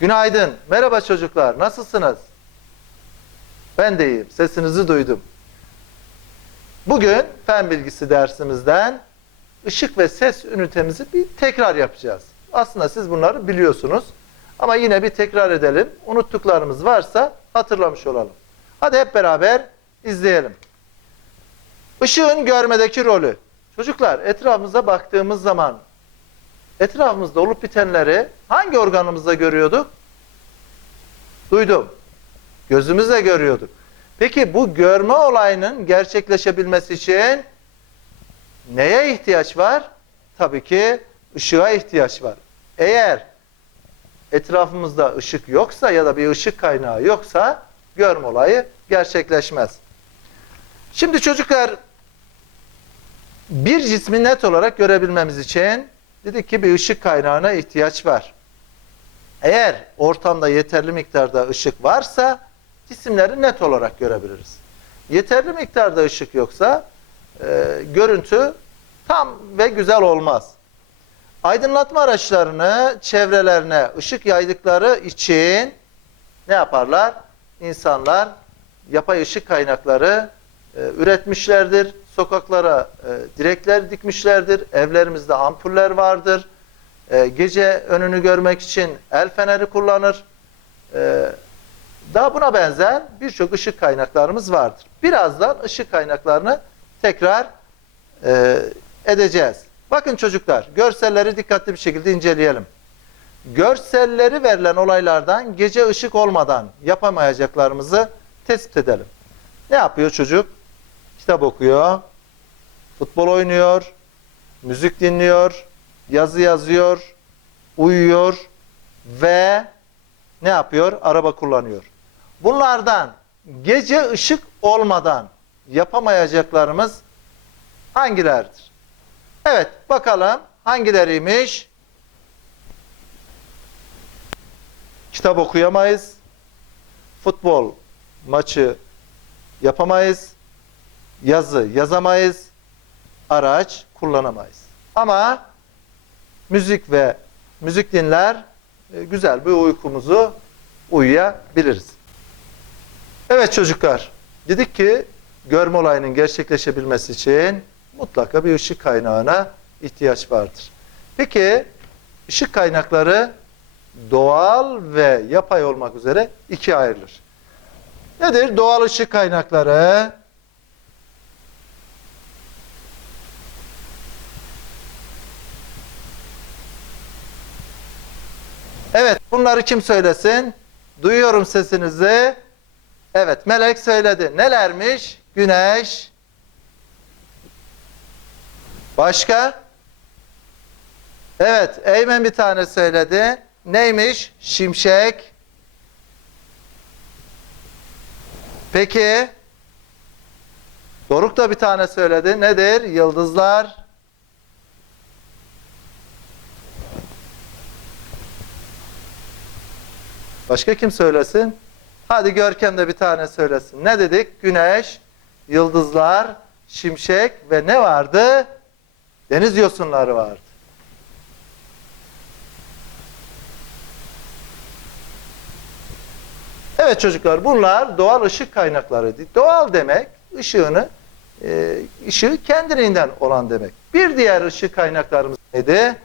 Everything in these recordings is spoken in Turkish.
Günaydın. Merhaba çocuklar. Nasılsınız? Ben de iyiyim. Sesinizi duydum. Bugün fen bilgisi dersimizden ışık ve ses ünitemizi bir tekrar yapacağız. Aslında siz bunları biliyorsunuz. Ama yine bir tekrar edelim. Unuttuklarımız varsa hatırlamış olalım. Hadi hep beraber izleyelim. Işığın görmedeki rolü. Çocuklar etrafımıza baktığımız zaman etrafımızda olup bitenleri hangi organımızda görüyorduk? Duydum. Gözümüzle görüyorduk. Peki bu görme olayının gerçekleşebilmesi için neye ihtiyaç var? Tabii ki ışığa ihtiyaç var. Eğer etrafımızda ışık yoksa ya da bir ışık kaynağı yoksa görme olayı gerçekleşmez. Şimdi çocuklar bir cismi net olarak görebilmemiz için dedik ki bir ışık kaynağına ihtiyaç var. Eğer ortamda yeterli miktarda ışık varsa cisimleri net olarak görebiliriz. Yeterli miktarda ışık yoksa e, görüntü tam ve güzel olmaz. Aydınlatma araçlarını çevrelerine ışık yaydıkları için ne yaparlar? İnsanlar yapay ışık kaynakları e, üretmişlerdir. Sokaklara e, direkler dikmişlerdir. Evlerimizde ampuller vardır. E, gece önünü görmek için el feneri kullanır. Daha buna benzer birçok ışık kaynaklarımız vardır. Birazdan ışık kaynaklarını tekrar edeceğiz. Bakın çocuklar, görselleri dikkatli bir şekilde inceleyelim. Görselleri verilen olaylardan gece ışık olmadan yapamayacaklarımızı tespit edelim. Ne yapıyor çocuk? Kitap okuyor, futbol oynuyor, müzik dinliyor, yazı yazıyor, uyuyor ve ne yapıyor? Araba kullanıyor. Bunlardan gece ışık olmadan yapamayacaklarımız hangilerdir? Evet, bakalım hangileriymiş? Kitap okuyamayız. Futbol maçı yapamayız. Yazı yazamayız. Araç kullanamayız. Ama müzik ve müzik dinler e, güzel bir uykumuzu uyuyabiliriz. Evet çocuklar, dedik ki görme olayının gerçekleşebilmesi için mutlaka bir ışık kaynağına ihtiyaç vardır. Peki ışık kaynakları doğal ve yapay olmak üzere ikiye ayrılır. Nedir? Doğal ışık kaynakları Evet, bunları kim söylesin? Duyuyorum sesinizi. Evet, Melek söyledi. Nelermiş? Güneş. Başka? Evet, Eymen bir tane söyledi. Neymiş? Şimşek. Peki. Doruk da bir tane söyledi. Nedir? Yıldızlar. Başka kim söylesin? Hadi Görkem de bir tane söylesin. Ne dedik? Güneş, yıldızlar, şimşek ve ne vardı? Deniz yosunları vardı. Evet çocuklar bunlar doğal ışık kaynaklarıydı. Doğal demek ışığını e, ışığı kendiliğinden olan demek. Bir diğer ışık kaynaklarımız neydi?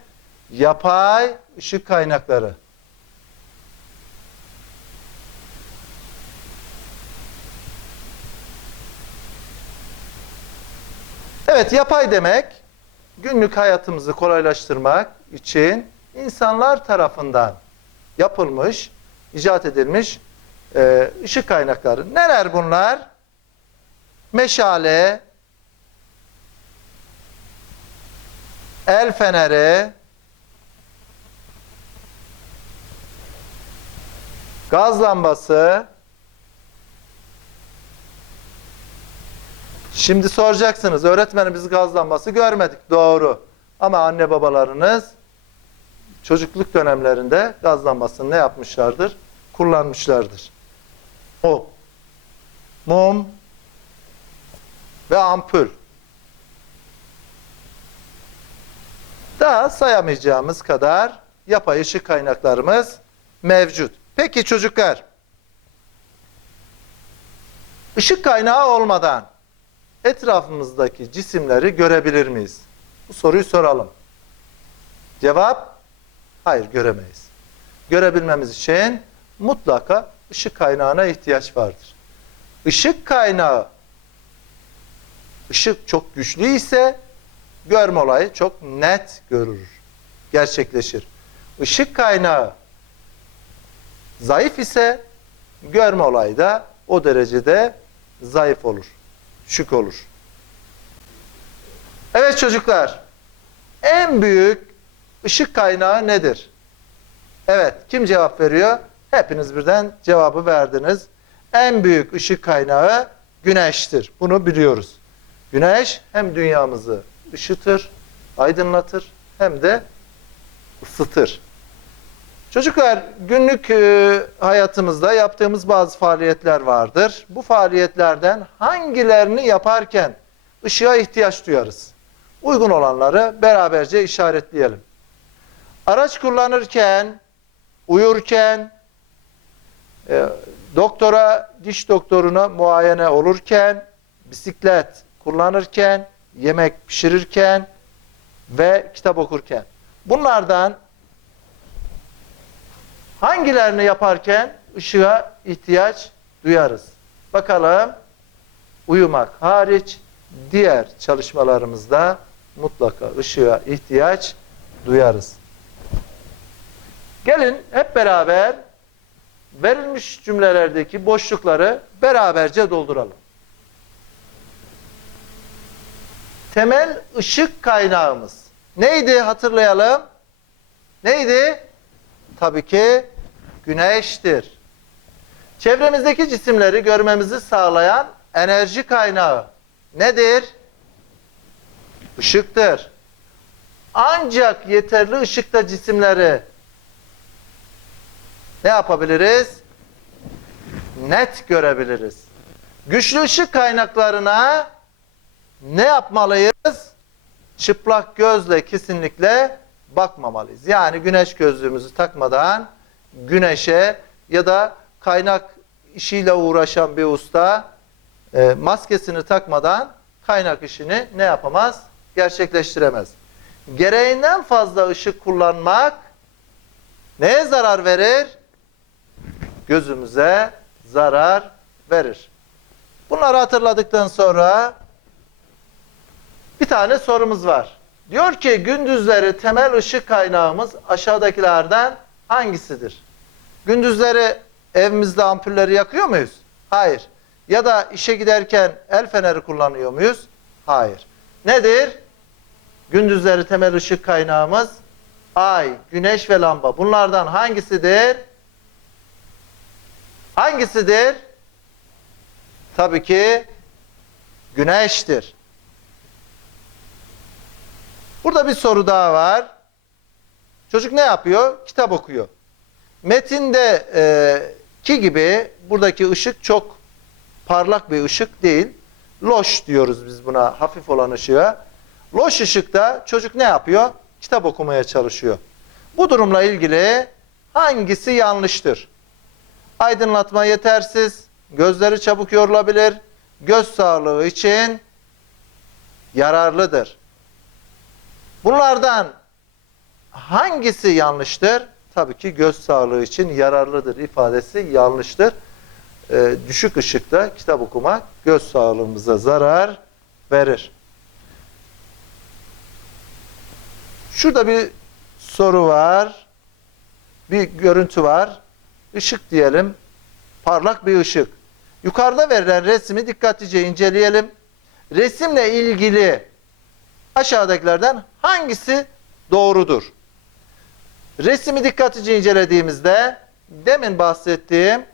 Yapay ışık kaynakları. Evet yapay demek günlük hayatımızı kolaylaştırmak için insanlar tarafından yapılmış, icat edilmiş e, ışık kaynakları. Neler bunlar? Meşale, el feneri, gaz lambası, Şimdi soracaksınız öğretmenim biz gaz lambası görmedik. Doğru. Ama anne babalarınız çocukluk dönemlerinde gaz lambasını ne yapmışlardır? Kullanmışlardır. O mum ve ampul. Daha sayamayacağımız kadar yapay ışık kaynaklarımız mevcut. Peki çocuklar, ışık kaynağı olmadan etrafımızdaki cisimleri görebilir miyiz? Bu soruyu soralım. Cevap, hayır göremeyiz. Görebilmemiz için mutlaka ışık kaynağına ihtiyaç vardır. Işık kaynağı, ışık çok güçlü ise görme olayı çok net görülür, gerçekleşir. Işık kaynağı zayıf ise görme olayı da o derecede zayıf olur, düşük olur. Evet çocuklar, en büyük ışık kaynağı nedir? Evet, kim cevap veriyor? Hepiniz birden cevabı verdiniz. En büyük ışık kaynağı güneştir. Bunu biliyoruz. Güneş hem dünyamızı ışıtır, aydınlatır hem de ısıtır. Çocuklar günlük e, hayatımızda yaptığımız bazı faaliyetler vardır. Bu faaliyetlerden hangilerini yaparken ışığa ihtiyaç duyarız? Uygun olanları beraberce işaretleyelim. Araç kullanırken, uyurken, e, doktora, diş doktoruna muayene olurken, bisiklet kullanırken, yemek pişirirken ve kitap okurken. Bunlardan hangilerini yaparken ışığa ihtiyaç duyarız? Bakalım uyumak hariç diğer çalışmalarımızda mutlaka ışığa ihtiyaç duyarız. Gelin hep beraber verilmiş cümlelerdeki boşlukları beraberce dolduralım. Temel ışık kaynağımız neydi hatırlayalım? Neydi? Tabii ki güneştir. Çevremizdeki cisimleri görmemizi sağlayan enerji kaynağı nedir? Işıktır. Ancak yeterli ışıkta cisimleri ne yapabiliriz? Net görebiliriz. Güçlü ışık kaynaklarına ne yapmalıyız? Çıplak gözle kesinlikle bakmamalıyız. Yani güneş gözlüğümüzü takmadan güneşe ya da kaynak işiyle uğraşan bir usta e, maskesini takmadan kaynak işini ne yapamaz? Gerçekleştiremez. Gereğinden fazla ışık kullanmak neye zarar verir? Gözümüze zarar verir. Bunları hatırladıktan sonra bir tane sorumuz var. Diyor ki gündüzleri temel ışık kaynağımız aşağıdakilerden hangisidir? Gündüzleri evimizde ampulleri yakıyor muyuz? Hayır. Ya da işe giderken el feneri kullanıyor muyuz? Hayır. Nedir? Gündüzleri temel ışık kaynağımız ay, güneş ve lamba. Bunlardan hangisidir? Hangisidir? Tabii ki güneştir. Burada bir soru daha var. Çocuk ne yapıyor? Kitap okuyor. Metinde e, ki gibi buradaki ışık çok parlak bir ışık değil. Loş diyoruz biz buna hafif olan ışığa. Loş ışıkta çocuk ne yapıyor? Kitap okumaya çalışıyor. Bu durumla ilgili hangisi yanlıştır? Aydınlatma yetersiz, gözleri çabuk yorulabilir, göz sağlığı için yararlıdır. Bunlardan hangisi yanlıştır? Tabii ki göz sağlığı için yararlıdır ifadesi yanlıştır. Ee, düşük ışıkta kitap okumak göz sağlığımıza zarar verir. Şurada bir soru var. Bir görüntü var. Işık diyelim. Parlak bir ışık. Yukarıda verilen resmi dikkatlice inceleyelim. Resimle ilgili aşağıdakilerden hangisi doğrudur? Resmi dikkatlice incelediğimizde demin bahsettiğim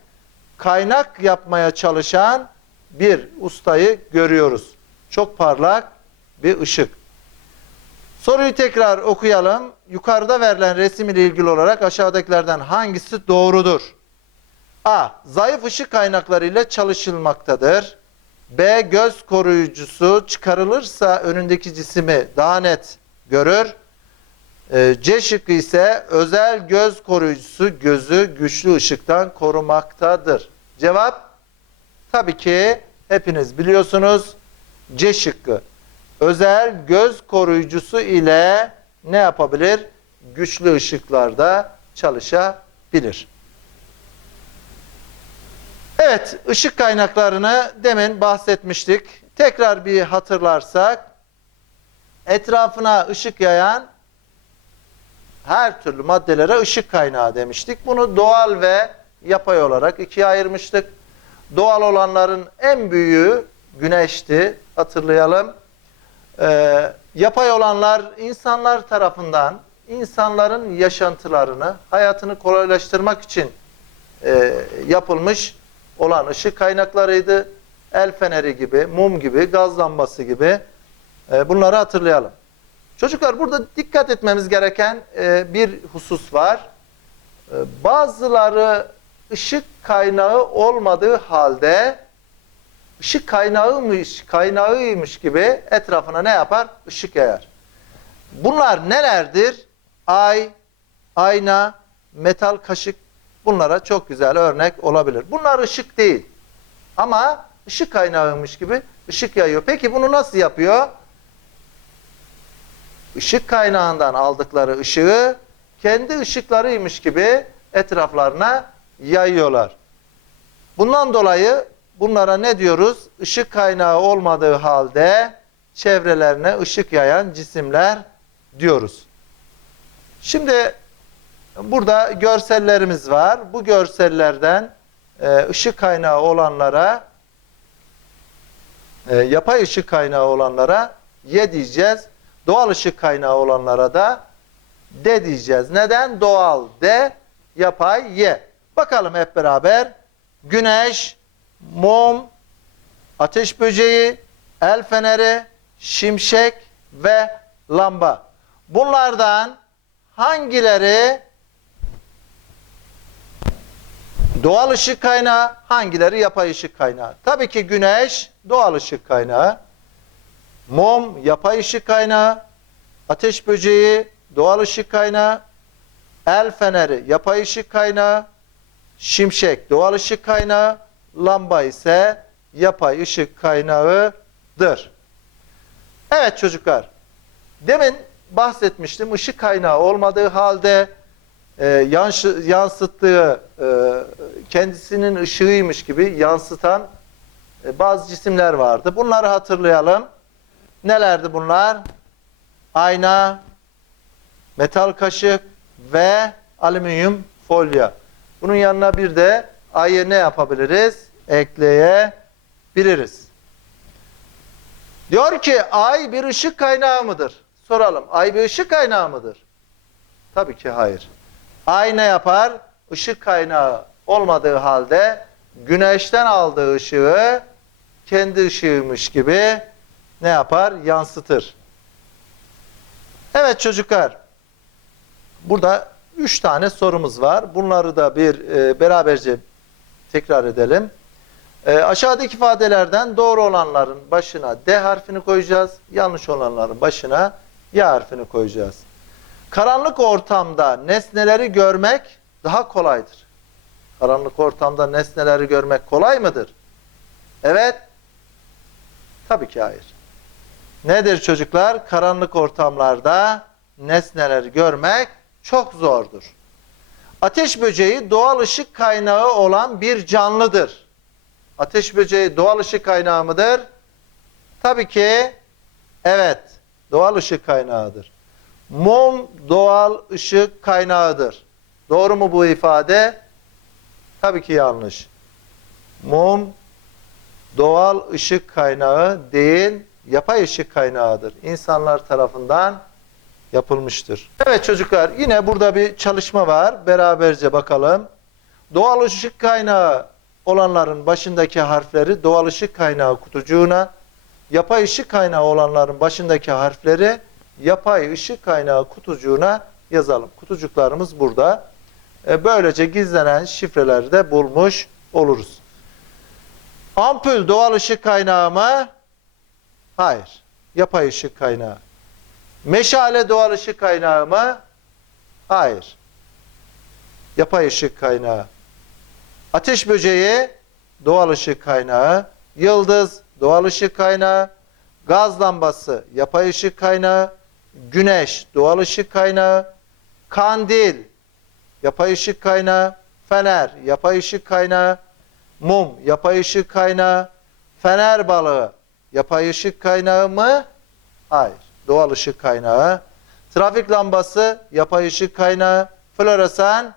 kaynak yapmaya çalışan bir ustayı görüyoruz. Çok parlak bir ışık. Soruyu tekrar okuyalım. Yukarıda verilen resim ile ilgili olarak aşağıdakilerden hangisi doğrudur? A. Zayıf ışık kaynakları ile çalışılmaktadır. B. Göz koruyucusu çıkarılırsa önündeki cisimi daha net görür. Ee, C şıkkı ise özel göz koruyucusu gözü güçlü ışıktan korumaktadır. Cevap tabii ki hepiniz biliyorsunuz C şıkkı. Özel göz koruyucusu ile ne yapabilir? Güçlü ışıklarda çalışabilir. Evet, ışık kaynaklarını demin bahsetmiştik. Tekrar bir hatırlarsak, etrafına ışık yayan her türlü maddelere ışık kaynağı demiştik. Bunu doğal ve yapay olarak ikiye ayırmıştık. Doğal olanların en büyüğü güneşti, hatırlayalım. Ee, yapay olanlar insanlar tarafından insanların yaşantılarını, hayatını kolaylaştırmak için e, yapılmış olan ışık kaynaklarıydı. El feneri gibi, mum gibi, gaz lambası gibi e, bunları hatırlayalım. Çocuklar burada dikkat etmemiz gereken e, bir husus var. E, bazıları ışık kaynağı olmadığı halde ışık kaynağıymış, kaynağıymış gibi etrafına ne yapar? Işık yayar. Bunlar nelerdir? Ay, ayna, metal kaşık bunlara çok güzel örnek olabilir. Bunlar ışık değil. Ama ışık kaynağıymış gibi ışık yayıyor. Peki bunu nasıl yapıyor? Işık kaynağından aldıkları ışığı kendi ışıklarıymış gibi etraflarına yayıyorlar. Bundan dolayı bunlara ne diyoruz? Işık kaynağı olmadığı halde çevrelerine ışık yayan cisimler diyoruz. Şimdi burada görsellerimiz var. Bu görsellerden e, ışık kaynağı olanlara e, yapay ışık kaynağı olanlara Y diyeceğiz. Doğal ışık kaynağı olanlara da D diyeceğiz. Neden? Doğal D, yapay Y. Bakalım hep beraber. Güneş, mum, ateş böceği, el feneri, şimşek ve lamba. Bunlardan hangileri doğal ışık kaynağı, hangileri yapay ışık kaynağı? Tabii ki güneş doğal ışık kaynağı. Mum yapay ışık kaynağı, ateş böceği doğal ışık kaynağı, el feneri yapay ışık kaynağı, şimşek doğal ışık kaynağı, lamba ise yapay ışık kaynağıdır. Evet çocuklar, demin bahsetmiştim ışık kaynağı olmadığı halde e, yanşı- yansıttığı e, kendisinin ışığıymış gibi yansıtan e, bazı cisimler vardı. Bunları hatırlayalım. Nelerdi bunlar? Ayna, metal kaşık ve alüminyum folyo. Bunun yanına bir de ayı ne yapabiliriz? Ekleyebiliriz. Diyor ki ay bir ışık kaynağı mıdır? Soralım. Ay bir ışık kaynağı mıdır? Tabii ki hayır. Ay ne yapar? Işık kaynağı olmadığı halde güneşten aldığı ışığı kendi ışığıymış gibi ne yapar? Yansıtır. Evet çocuklar. Burada üç tane sorumuz var. Bunları da bir e, beraberce tekrar edelim. E, aşağıdaki ifadelerden doğru olanların başına D harfini koyacağız. Yanlış olanların başına Y harfini koyacağız. Karanlık ortamda nesneleri görmek daha kolaydır. Karanlık ortamda nesneleri görmek kolay mıdır? Evet. Tabii ki hayır. Nedir çocuklar? Karanlık ortamlarda nesneleri görmek çok zordur. Ateş böceği doğal ışık kaynağı olan bir canlıdır. Ateş böceği doğal ışık kaynağı mıdır? Tabii ki evet. Doğal ışık kaynağıdır. Mum doğal ışık kaynağıdır. Doğru mu bu ifade? Tabii ki yanlış. Mum doğal ışık kaynağı değil, yapay ışık kaynağıdır. İnsanlar tarafından yapılmıştır. Evet çocuklar yine burada bir çalışma var. Beraberce bakalım. Doğal ışık kaynağı olanların başındaki harfleri doğal ışık kaynağı kutucuğuna, yapay ışık kaynağı olanların başındaki harfleri yapay ışık kaynağı kutucuğuna yazalım. Kutucuklarımız burada. E, Böylece gizlenen şifreleri de bulmuş oluruz. Ampul doğal ışık kaynağı mı? Hayır. Yapay ışık kaynağı. Meşale doğal ışık kaynağı mı? Hayır. Yapay ışık kaynağı. Ateş böceği doğal ışık kaynağı. Yıldız doğal ışık kaynağı. Gaz lambası yapay ışık kaynağı. Güneş doğal ışık kaynağı. Kandil yapay ışık kaynağı. Fener yapay ışık kaynağı. Mum yapay ışık kaynağı. Fener balığı yapay ışık kaynağı mı? Hayır. Doğal ışık kaynağı. Trafik lambası yapay ışık kaynağı. Floresan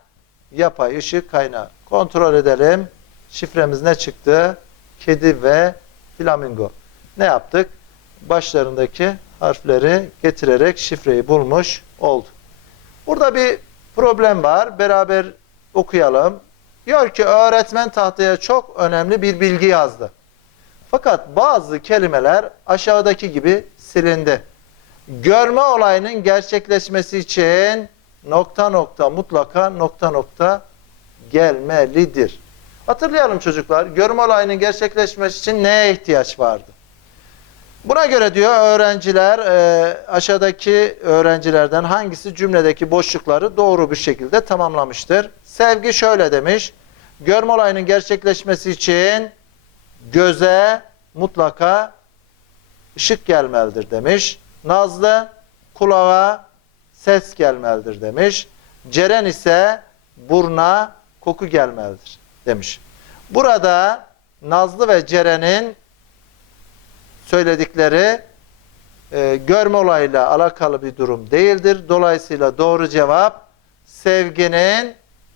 yapay ışık kaynağı. Kontrol edelim. Şifremiz ne çıktı? Kedi ve flamingo. Ne yaptık? Başlarındaki harfleri getirerek şifreyi bulmuş olduk. Burada bir problem var. Beraber okuyalım. Diyor ki öğretmen tahtaya çok önemli bir bilgi yazdı. Fakat bazı kelimeler aşağıdaki gibi silindi. Görme olayının gerçekleşmesi için nokta nokta mutlaka nokta nokta gelmelidir. Hatırlayalım çocuklar. Görme olayının gerçekleşmesi için neye ihtiyaç vardı? Buna göre diyor öğrenciler e, aşağıdaki öğrencilerden hangisi cümledeki boşlukları doğru bir şekilde tamamlamıştır? Sevgi şöyle demiş. Görme olayının gerçekleşmesi için göze mutlaka ışık gelmelidir demiş. Nazlı kulağa ses gelmelidir demiş. Ceren ise burna koku gelmelidir demiş. Burada Nazlı ve Ceren'in söyledikleri e, görme olayıyla alakalı bir durum değildir. Dolayısıyla doğru cevap sevginin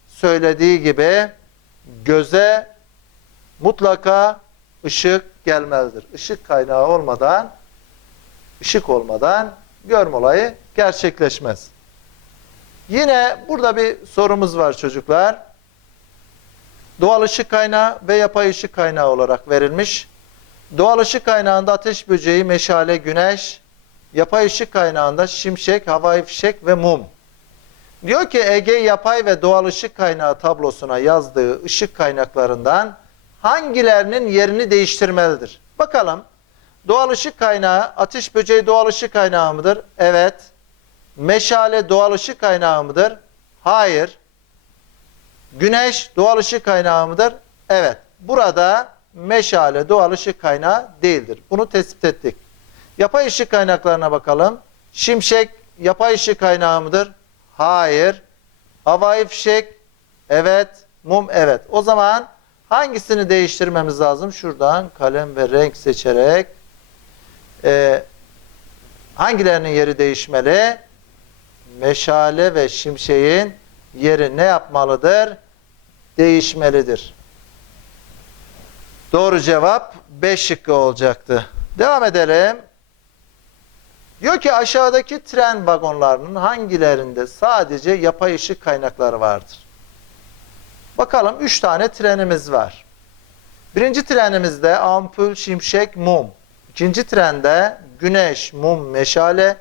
söylediği gibi göze mutlaka ışık gelmelidir. Işık kaynağı olmadan, ışık olmadan görme olayı gerçekleşmez. Yine burada bir sorumuz var çocuklar. Doğal ışık kaynağı ve yapay ışık kaynağı olarak verilmiş. Doğal ışık kaynağında ateş böceği, meşale, güneş, yapay ışık kaynağında şimşek, havai fişek ve mum. Diyor ki Ege yapay ve doğal ışık kaynağı tablosuna yazdığı ışık kaynaklarından hangilerinin yerini değiştirmelidir? Bakalım. Doğal ışık kaynağı ateş böceği doğal ışık kaynağı mıdır? Evet. Meşale doğal ışık kaynağı mıdır? Hayır. Güneş doğal ışık kaynağı mıdır? Evet. Burada meşale doğal ışık kaynağı değildir. Bunu tespit ettik. Yapay ışık kaynaklarına bakalım. Şimşek yapay ışık kaynağı mıdır? Hayır. Havai fişek evet. Mum evet. O zaman hangisini değiştirmemiz lazım? Şuradan kalem ve renk seçerek e, hangilerinin yeri değişmeli? Meşale ve şimşeğin yeri ne yapmalıdır? Değişmelidir. Doğru cevap B şıkkı olacaktı. Devam edelim. Diyor ki aşağıdaki tren vagonlarının hangilerinde sadece yapay ışık kaynakları vardır? Bakalım 3 tane trenimiz var. Birinci trenimizde ampul, şimşek, mum. İkinci trende güneş, mum, meşale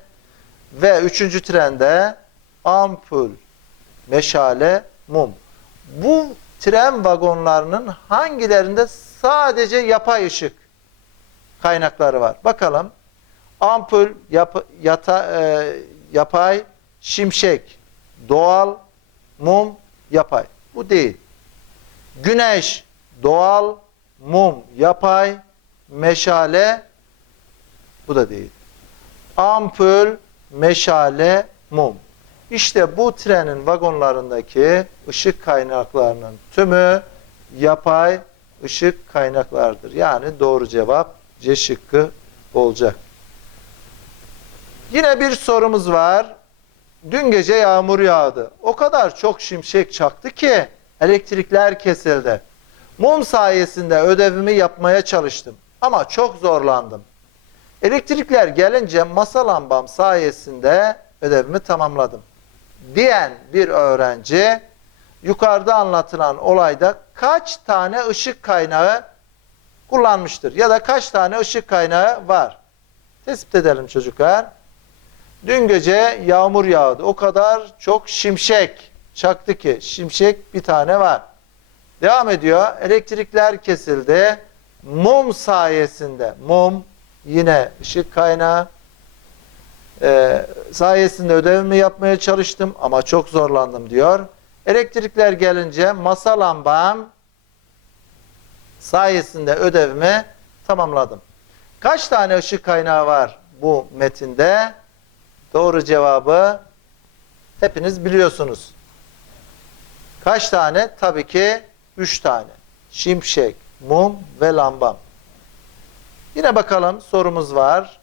ve üçüncü trende ampul, meşale, mum. Bu tren vagonlarının hangilerinde sadece yapay ışık kaynakları var? Bakalım. Ampul, yap, yata, e, yapay, şimşek, doğal, mum, yapay. Bu değil. Güneş, doğal, mum, yapay, meşale, bu da değil. Ampul, meşale, mum. İşte bu trenin vagonlarındaki ışık kaynaklarının tümü yapay ışık kaynaklardır. Yani doğru cevap C şıkkı olacak. Yine bir sorumuz var. Dün gece yağmur yağdı. O kadar çok şimşek çaktı ki elektrikler kesildi. Mum sayesinde ödevimi yapmaya çalıştım ama çok zorlandım. Elektrikler gelince masa lambam sayesinde ödevimi tamamladım. Diyen bir öğrenci yukarıda anlatılan olayda kaç tane ışık kaynağı kullanmıştır? Ya da kaç tane ışık kaynağı var? Tespit edelim çocuklar. Dün gece yağmur yağdı. O kadar çok şimşek çaktı ki şimşek bir tane var. Devam ediyor. Elektrikler kesildi. Mum sayesinde mum yine ışık kaynağı. Ee, sayesinde ödevimi yapmaya çalıştım ama çok zorlandım diyor. Elektrikler gelince masa lambam sayesinde ödevimi tamamladım. Kaç tane ışık kaynağı var bu metinde? Doğru cevabı hepiniz biliyorsunuz. Kaç tane? Tabii ki 3 tane. Şimşek, mum ve lambam. Yine bakalım sorumuz var.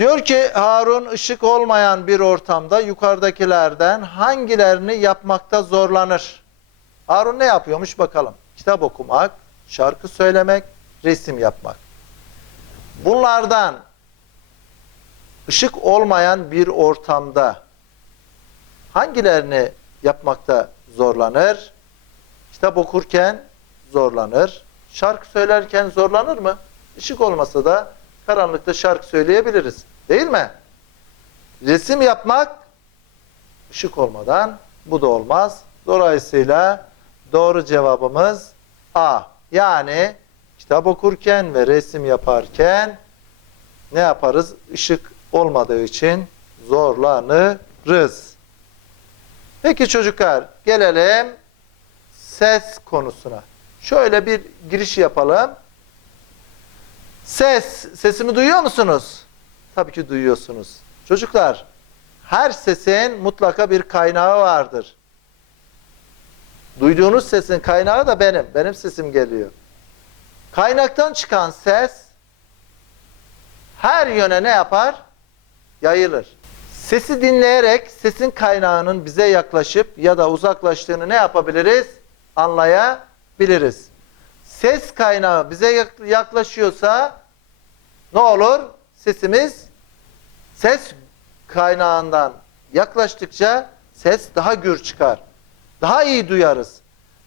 Diyor ki Harun ışık olmayan bir ortamda yukarıdakilerden hangilerini yapmakta zorlanır? Harun ne yapıyormuş bakalım. Kitap okumak, şarkı söylemek, resim yapmak. Bunlardan ışık olmayan bir ortamda hangilerini yapmakta zorlanır? Kitap okurken zorlanır. Şarkı söylerken zorlanır mı? Işık olmasa da karanlıkta şarkı söyleyebiliriz. Değil mi? Resim yapmak ışık olmadan bu da olmaz. Dolayısıyla doğru cevabımız A. Yani kitap okurken ve resim yaparken ne yaparız? Işık olmadığı için zorlanırız. Peki çocuklar gelelim ses konusuna. Şöyle bir giriş yapalım. Ses, sesimi duyuyor musunuz? Tabii ki duyuyorsunuz. Çocuklar, her sesin mutlaka bir kaynağı vardır. Duyduğunuz sesin kaynağı da benim. Benim sesim geliyor. Kaynaktan çıkan ses her yöne ne yapar? Yayılır. Sesi dinleyerek sesin kaynağının bize yaklaşıp ya da uzaklaştığını ne yapabiliriz? Anlayabiliriz. Ses kaynağı bize yak- yaklaşıyorsa ne olur? Sesimiz ses kaynağından yaklaştıkça ses daha gür çıkar. Daha iyi duyarız.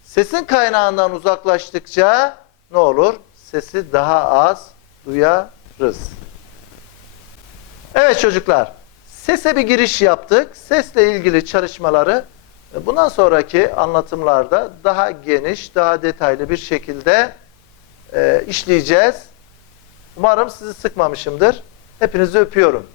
Sesin kaynağından uzaklaştıkça ne olur? Sesi daha az duyarız. Evet çocuklar, sese bir giriş yaptık. Sesle ilgili çalışmaları e, bundan sonraki anlatımlarda daha geniş, daha detaylı bir şekilde e, işleyeceğiz. Umarım sizi sıkmamışımdır. Hepinizi öpüyorum.